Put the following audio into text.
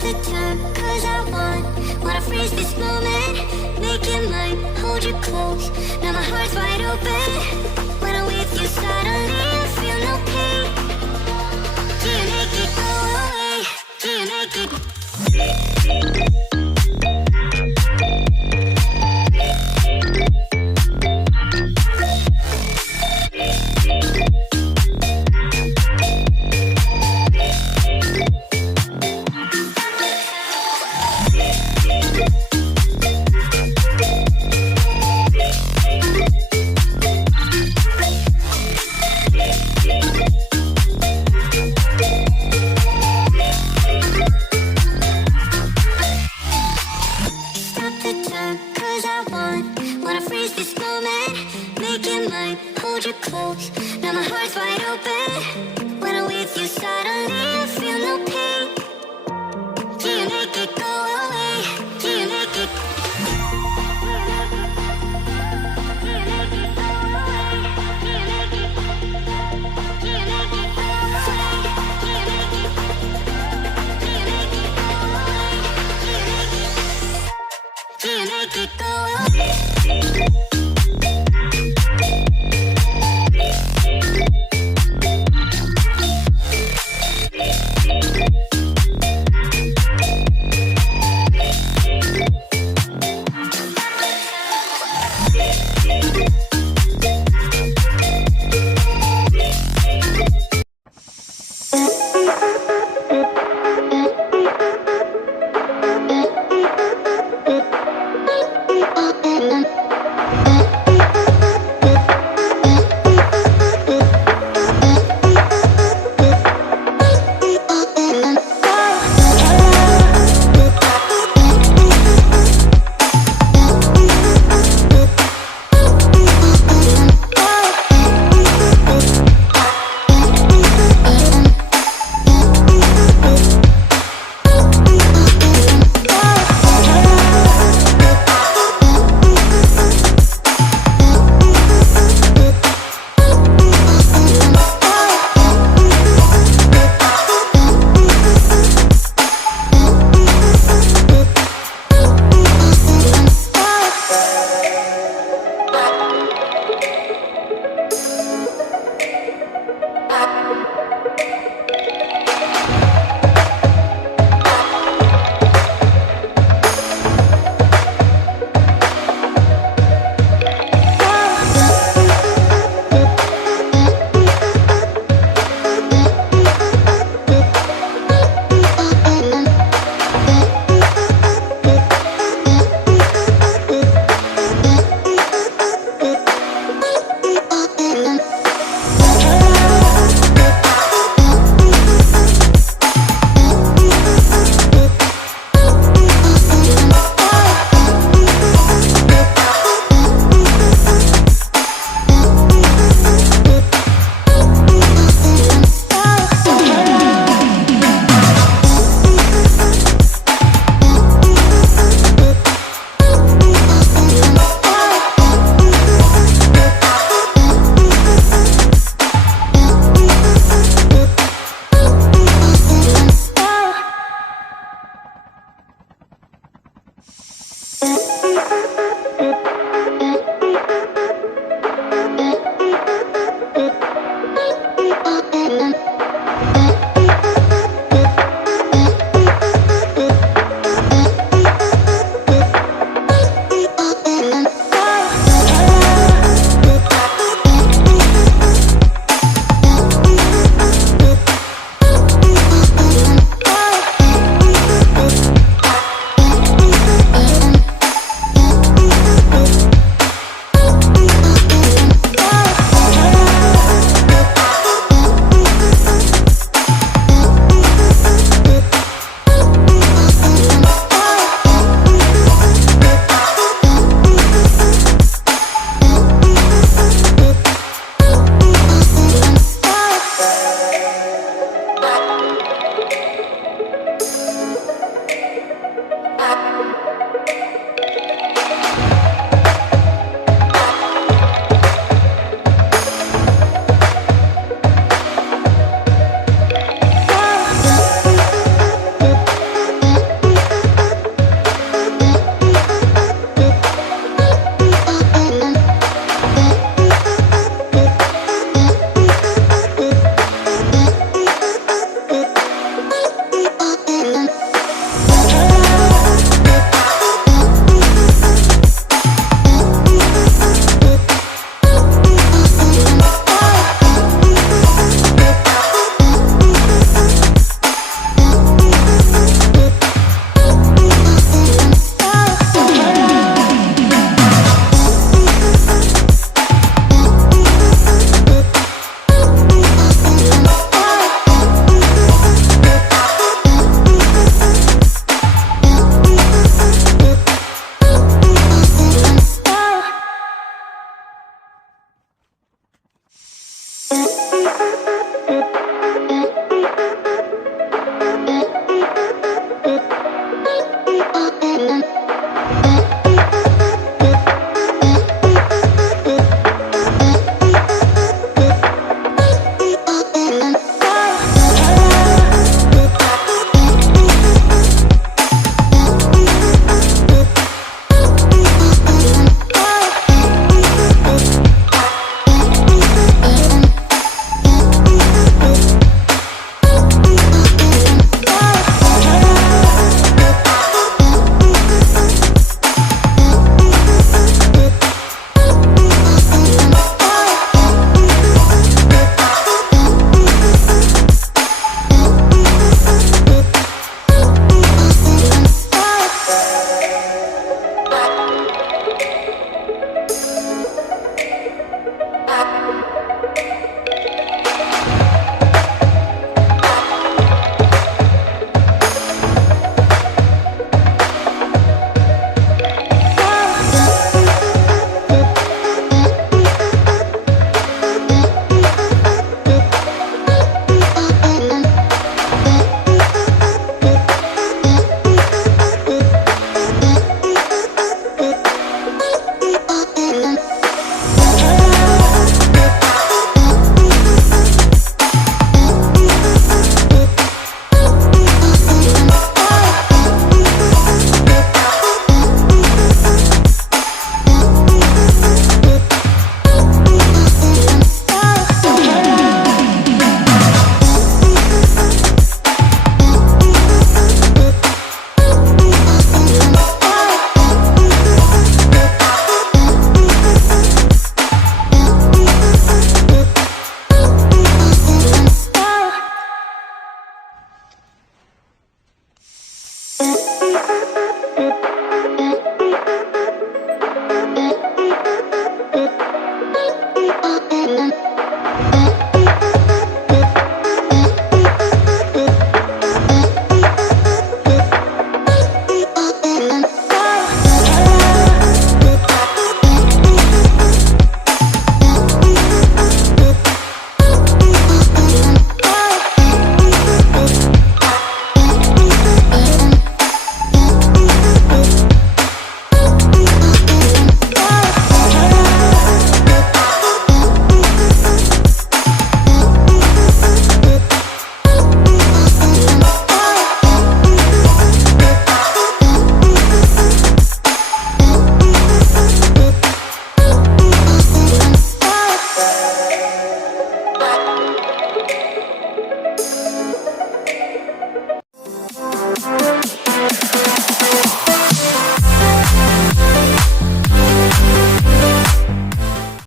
the time, cause I wanna freeze this moment, make it mine, hold you close. Now my heart's wide open. When I'm with you, suddenly I feel no pain. Do you make it go away? Do you make it? Wanna freeze this moment, make it mine, hold you close. Now my heart's wide open. When I'm with you, suddenly I feel no pain. Do you make it go away? Do you make it? Do you make it go away? Do you make it? Do you make it go away? Do you make it? Do you make it go away? Do you make it go away? Thank you.